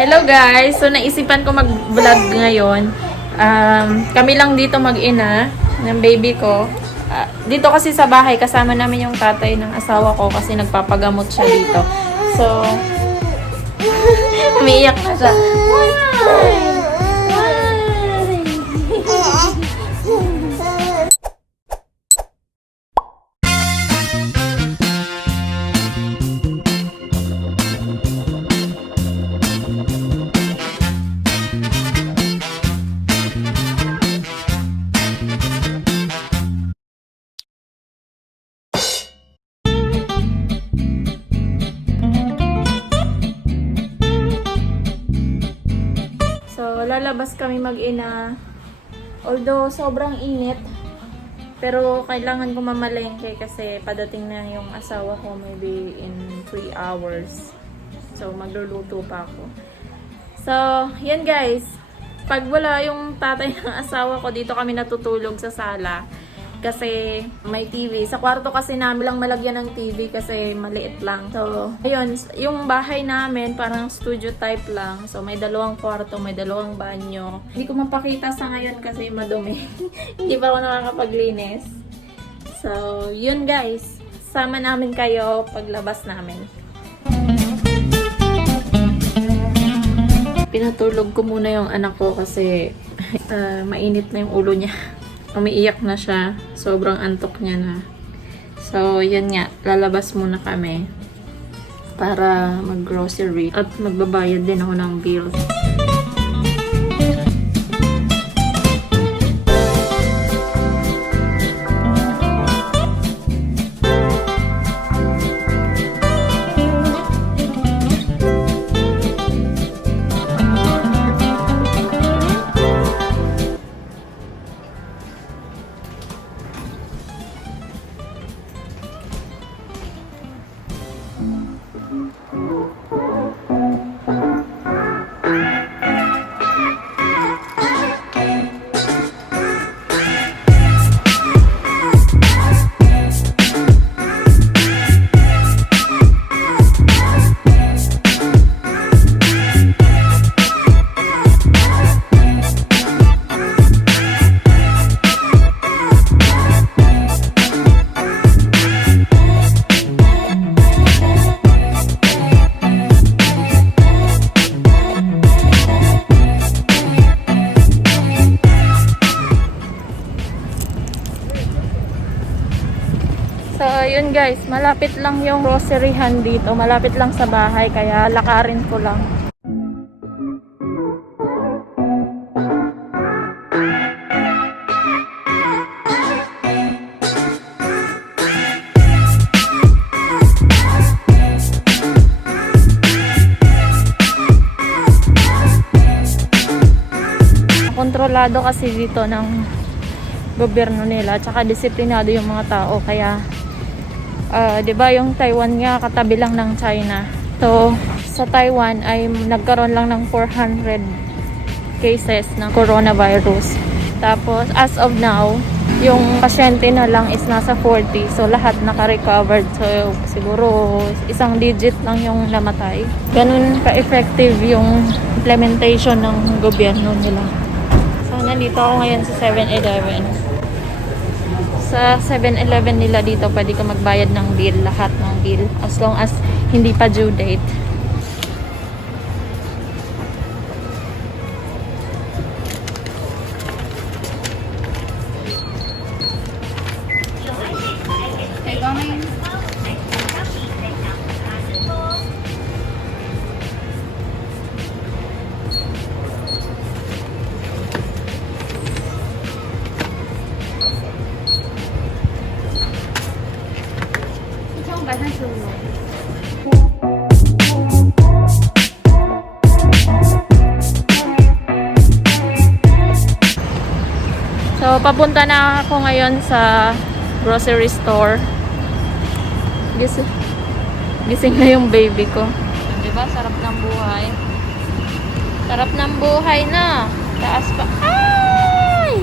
Hello guys! So naisipan ko mag-vlog ngayon. Kami lang dito mag-ina ng baby ko. Dito kasi sa bahay, kasama namin yung tatay ng asawa ko kasi nagpapagamot siya dito. So, umiiyak na siya. Why? So, lalabas kami mag-ina. Although, sobrang init. Pero, kailangan ko mamalengke kasi padating na yung asawa ko maybe in 3 hours. So, magluluto pa ako. So, yan guys. Pag wala yung tatay ng asawa ko, dito kami natutulog sa sala. Kasi may TV. Sa kwarto kasi namin lang malagyan ng TV kasi maliit lang. So, ayun. Yung bahay namin parang studio type lang. So, may 2 kwarto, may 2 banyo. Hindi ko mapakita sa ngayon kasi madumi. Hindi pa ako nakakapaglinis. So, yun guys. Sama namin kayo paglabas namin. Pinatulog ko muna yung anak ko kasi mainit na yung ulo niya. Umiiyak na siya. Sobrang antok niya na. So, yun nga. Lalabas muna kami para mag-grocery. At magbabayad din ako ng bills. So, yun guys, malapit lang yung groceryhan dito. Malapit lang sa bahay, kaya lakarin ko lang. Kontrolado kasi dito ng gobyerno nila, tsaka disiplinado yung mga tao, kaya 'di ba yung Taiwan nga katabi lang ng China. So sa Taiwan ay nagkaroon lang ng 400 cases ng coronavirus. Tapos as of now, yung pasyente na lang is nasa 40. So lahat naka-recovered. So siguro isang digit lang yung namatay. Ganun ka-effective yung implementation ng gobyerno nila. So nandito ako ngayon sa 7-Eleven. Sa 7-Eleven nila dito, pwede ka magbayad ng bill, lahat ng bill, as long as hindi pa due date. So, papunta na ako ngayon sa grocery store. Gising na yung baby ko. Diba? Sarap ng buhay. Sarap ng buhay na. Taas pa. Ay!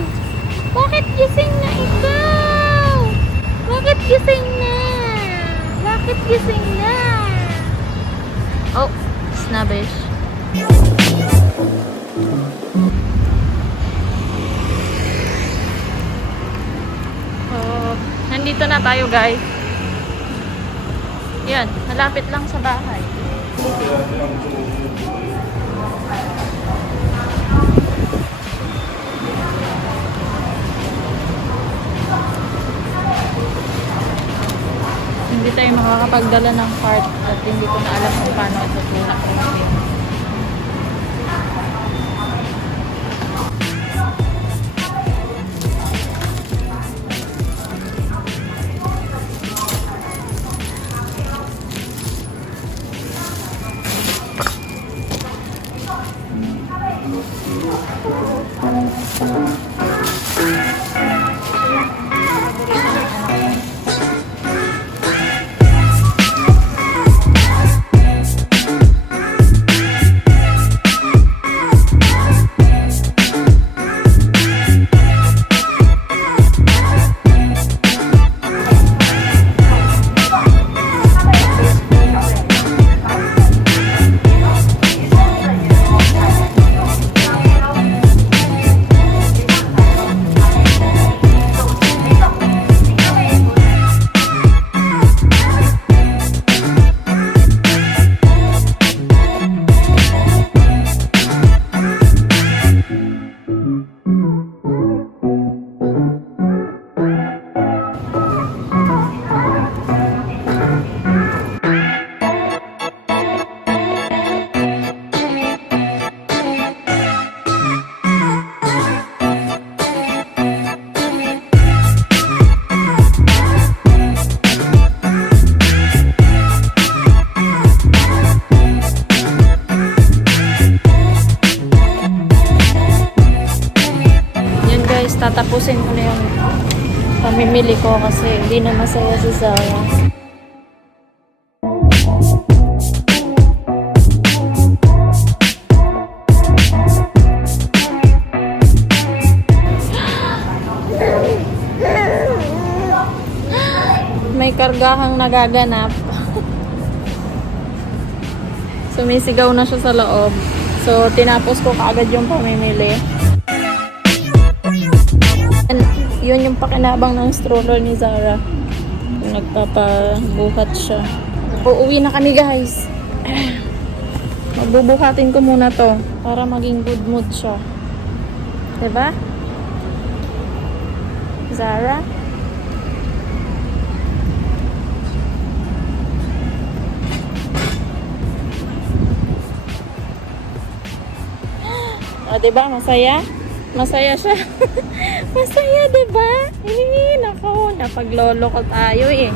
Bakit gising na ikaw? Bakit gising na? Bakit gising na? Oh, snabish. Oh, nandito na tayo guys. Yan, malapit lang sa bahay. Hindi tayo makakapagdala ng cart at hindi ko na alam kung paano ito tulak. Tatapusin ko na yung pamimili ko kasi hindi na masaya si Zara. May kargahang nagaganap. Sumisigaw na siya sa loob. So, tinapos ko kaagad yung pamimili. Yun yung pakinabang ng stroller ni Zara. Nagpapabuhat siya. Uuwi na kami guys. Magbubuhatin ko muna to para maging good mood siya. Diba? Zara? Diba? Masaya? Masaya siya. Masaya, diba? Nako, napagloloko tayo eh.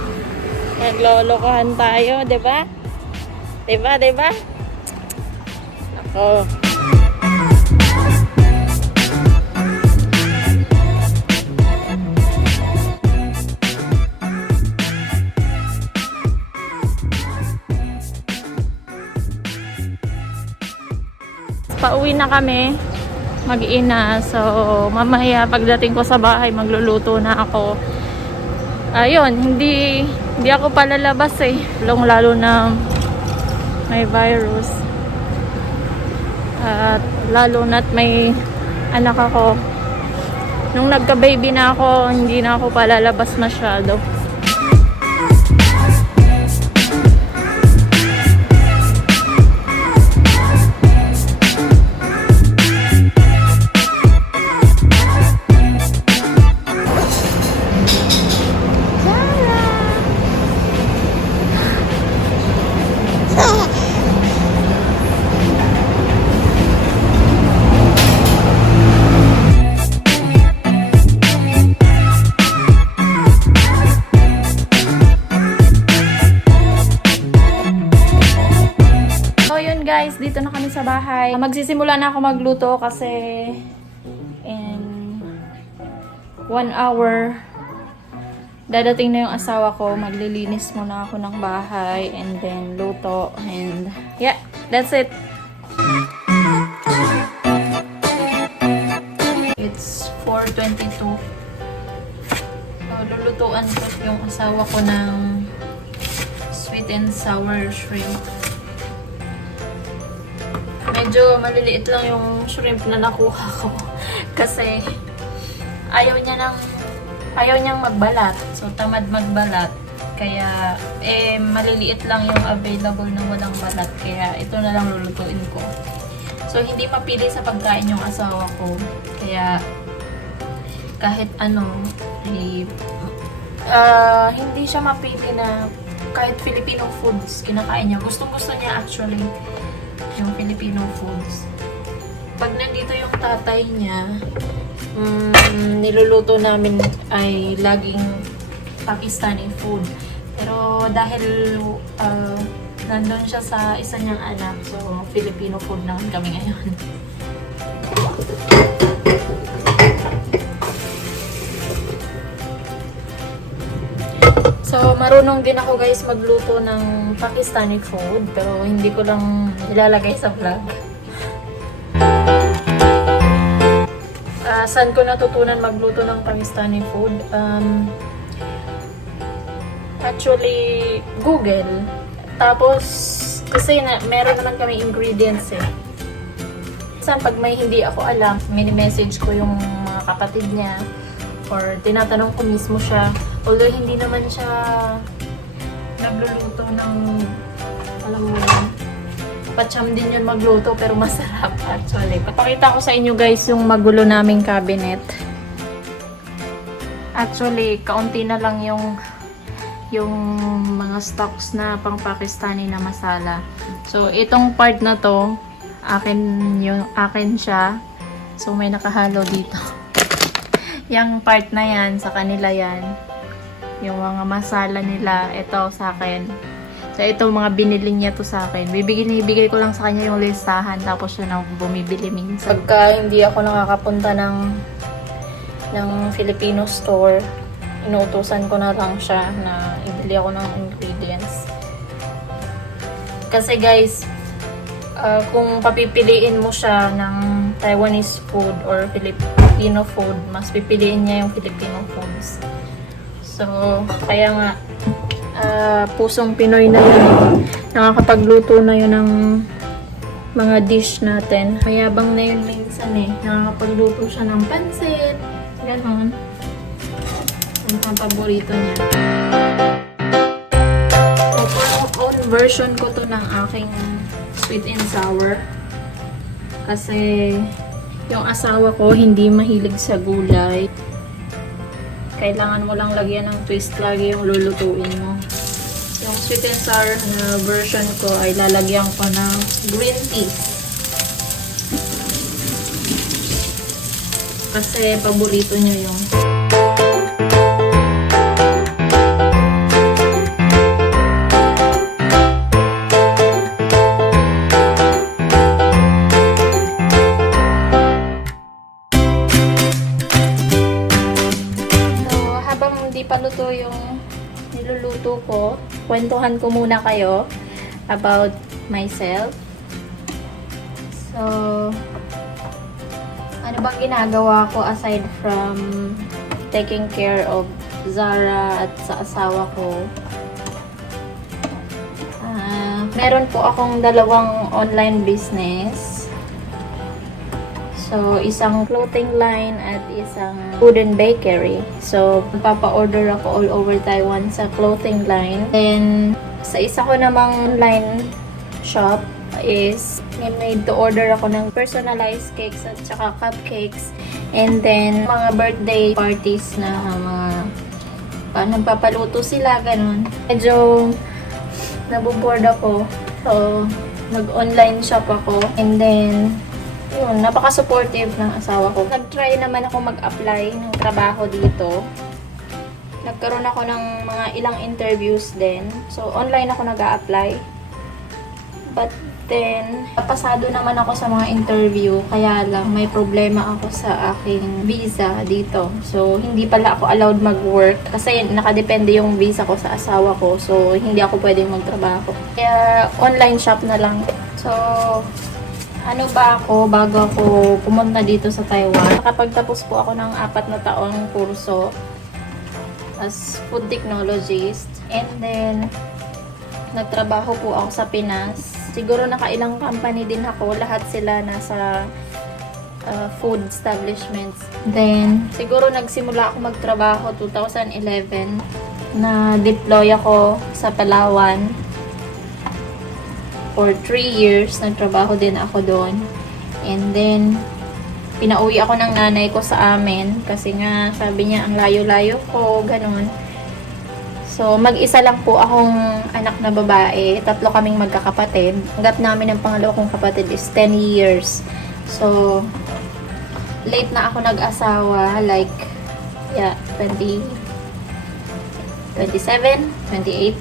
Naglolokohan tayo, diba? Diba? Nako. Pauwi na kami. Mag-ina. So, mamaya pagdating ko sa bahay, magluluto na ako. Ayun, hindi ako palalabas eh. Lalo na may virus. At lalo na't may anak ako. Nung nagka-baby na ako, hindi na ako palalabas masyado. Guys, dito na kami sa bahay. Magsisimula na ako magluto kasi in 1 hour dadating na yung asawa ko. Maglilinis muna ako ng bahay and then luto and yeah, that's it. It's 4:22. So, lulutuan ko yung asawa ko ng sweet and sour shrimp. May Medyo maliliit lang yung shrimp na nakuha ko. Kasi ayaw niyang magbalat. So, tamad magbalat. Kaya, maliliit lang yung available na walang balat. Kaya, ito na lang lulutuin ko. So, hindi mapili sa pagkain yung asawa ko. Kaya, kahit ano, hindi siya mapili na kahit Filipino foods kinakain niya. Gustong-gusto niya actually yung Filipino foods. Pag nandito yung tatay niya, niluluto namin ay laging Pakistani food. Pero dahil nandun siya sa isa niyang anak, so Filipino food naman kami ngayon. So, marunong din ako guys magluto ng Pakistani food, pero hindi ko lang ilalagay sa vlog. Saan ko natutunan magluto ng Pakistani food? Actually, Google. Tapos, kasi meron naman kami ingredients eh. Saan pag may hindi ako alam, mini-message ko yung mga kapatid niya or tinatanong ko mismo siya. Although hindi naman siya nagluluto ng, alam mo yun, patsyam din yun magluto pero masarap actually. Papakita ko sa inyo guys yung magulo naming cabinet. Actually, kaunti na lang yung mga stocks na pang Pakistani na masala. So, itong part na to, akin siya. So, may nakahalo dito. Yung part na yan, sa kanila yan. Yung mga masala nila, ito sa akin. So, ito mga binili niya to sa akin. Bibigay ko lang sa kanya yung listahan, tapos siya na bumibili minsan. Pagka hindi ako nakakapunta ng Filipino store, inuutusan ko na lang siya na ibili ako ng ingredients. Kasi guys, kung papipiliin mo siya ng Taiwanese food or Filipino food, mas pipiliin niya yung Filipino foods. So, kaya nga, pusong Pinoy na yun. Nakakapagluto na yun ng mga dish natin. Mayabang na yun minsan eh. Nakakapagluto siya ng pansit. Ganon. Ang paborito niya. Own version ko to ng aking sweet and sour. Kasi yung asawa ko hindi mahilig sa gulay. Kailangan mo lang lagyan ng twist lagi yung lulutuin mo. Yung sweet and sour na version ko ay lalagyan ko ng green tea. Kasi paborito niya yung paluto yung niluluto ko. Kwentuhan ko muna kayo about myself. So, ano bang ginagawa ko aside from taking care of Zara at sa asawa ko? Meron po akong dalawang online business. So, isang clothing line at isang food and bakery. So, magpapa-order ako all over Taiwan sa clothing line. Then, sa isa ko namang online shop is made to order ako ng personalized cakes at saka cupcakes. And then, mga birthday parties na mga nagpapaluto sila, ganun. Medyo naboboard ako. So, nag-online shop ako. And then, yun, napaka-supportive ng asawa ko. Nag-try naman ako mag-apply ng trabaho dito. Nagkaroon ako ng mga ilang interviews din. So, online ako nag-a-apply. But then, pasado naman ako sa mga interview. Kaya lang, may problema ako sa aking visa dito. So, hindi pala ako allowed mag-work. Kasi nakadepende yung visa ko sa asawa ko. So, hindi ako pwedeng magtrabaho. Kaya, online shop na lang. So, ano ba ako bago ako pumunta dito sa Taiwan? Nakapagtapos po ako ng 4 na taong kurso as food technologist. And then, nagtrabaho po ako sa Pinas Siguro nakailang company din ako. Lahat sila nasa food establishments. Then, siguro nagsimula ako magtrabaho 2011. Na-deploy ako sa Palawan. For 3 years, nagtrabaho din ako doon. And then, pinauwi ako ng nanay ko sa amin. Kasi nga, sabi niya, ang layo-layo ko, ganun. So, mag-isa lang po akong anak na babae. 3 kaming magkakapatid. Hanggat namin ang pangalawa kong kapatid is 10 years. So, late na ako nag-asawa. Like, yeah, 27, 28.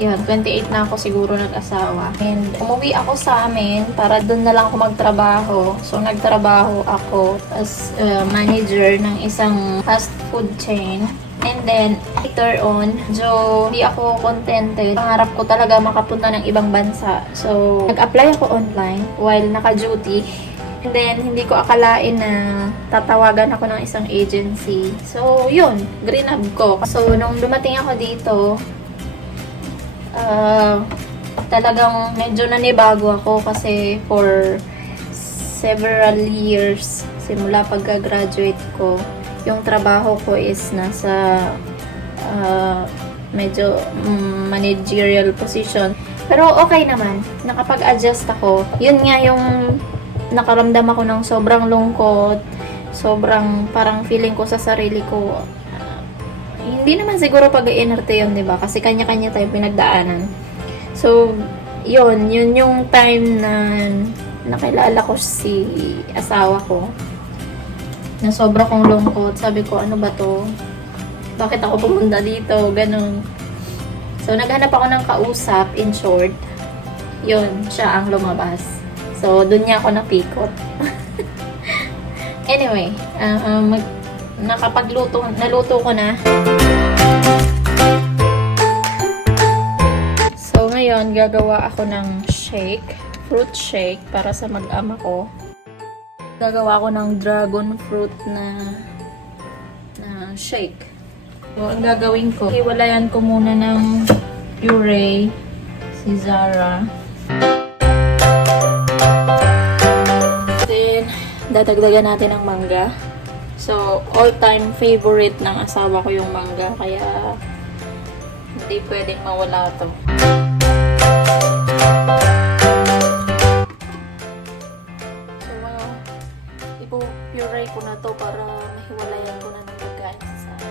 Yun, 28 na ako siguro nag-asawa. And umuwi ako sa amin para doon na lang ako magtrabaho. So, nagtrabaho ako as manager ng isang fast food chain. And then, later on, hindi ako contented. Pangarap ko talaga makapunta ng ibang bansa. So, nag-apply ako online while naka-duty. And then, hindi ko akalain na tatawagan ako ng isang agency. So, yun, green up ko. So, nung dumating ako dito, talagang medyo nanibago ako kasi for several years, simula pagka-graduate ko, yung trabaho ko is nasa medyo managerial position. Pero okay naman, nakapag-adjust ako. Yun nga yung nakaramdam ako ng sobrang lungkot, sobrang parang feeling ko sa sarili ko, hindi naman siguro pag-iinerte yun, diba? Kasi kanya-kanya tayong pinagdaanan. So, yun yung time na nakilala ko si asawa ko, na sobra kong lungkot. Sabi ko, ano ba to? Bakit ako pumunta dito? Ganun. So, naghanap ako ng kausap, in short. Yun, siya ang lumabas. So, dun niya ako napikot. Anyway, naluto ko na. So, ngayon, gagawa ako ng shake, fruit shake, para sa mag-ama ko. Gagawa ko ng dragon fruit na shake. So, ang gagawin ko, hiwalayan ko muna ng puree si Zara. Then, dadagdagan natin ng mangga. So, all-time favorite ng asawa ko yung mangga, kaya hindi pwedeng mawala to. So, ipo-puree ko na to para mahiwalayan ko na ng pagkain sa Zara.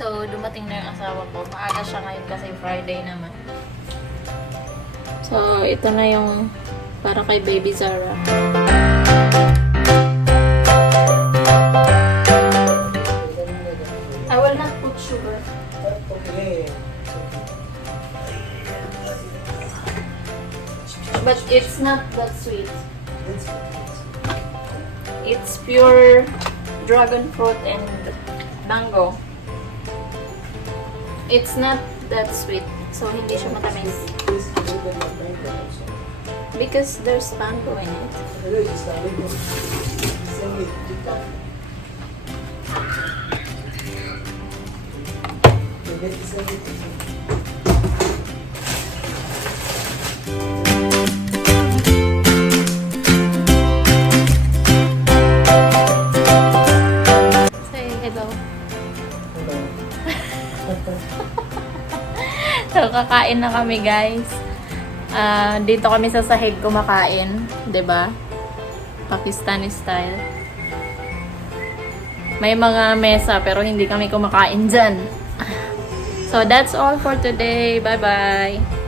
So, dumating na yung asawa ko. Maaga siya ngayon kasi Friday naman. So, ito na yung para kay Baby Zara. I will not put sugar. But it's not that sweet. It's pure dragon fruit and mango. It's not that sweet, so hindi siya matamis. Because there's mango in it. Say hello. So, kakain na kami, guys. Dito kami sa sahig kumakain, 'di ba? Pakistani style. May mga mesa pero hindi kami kumakain dyan. So, that's all for today. Bye-bye!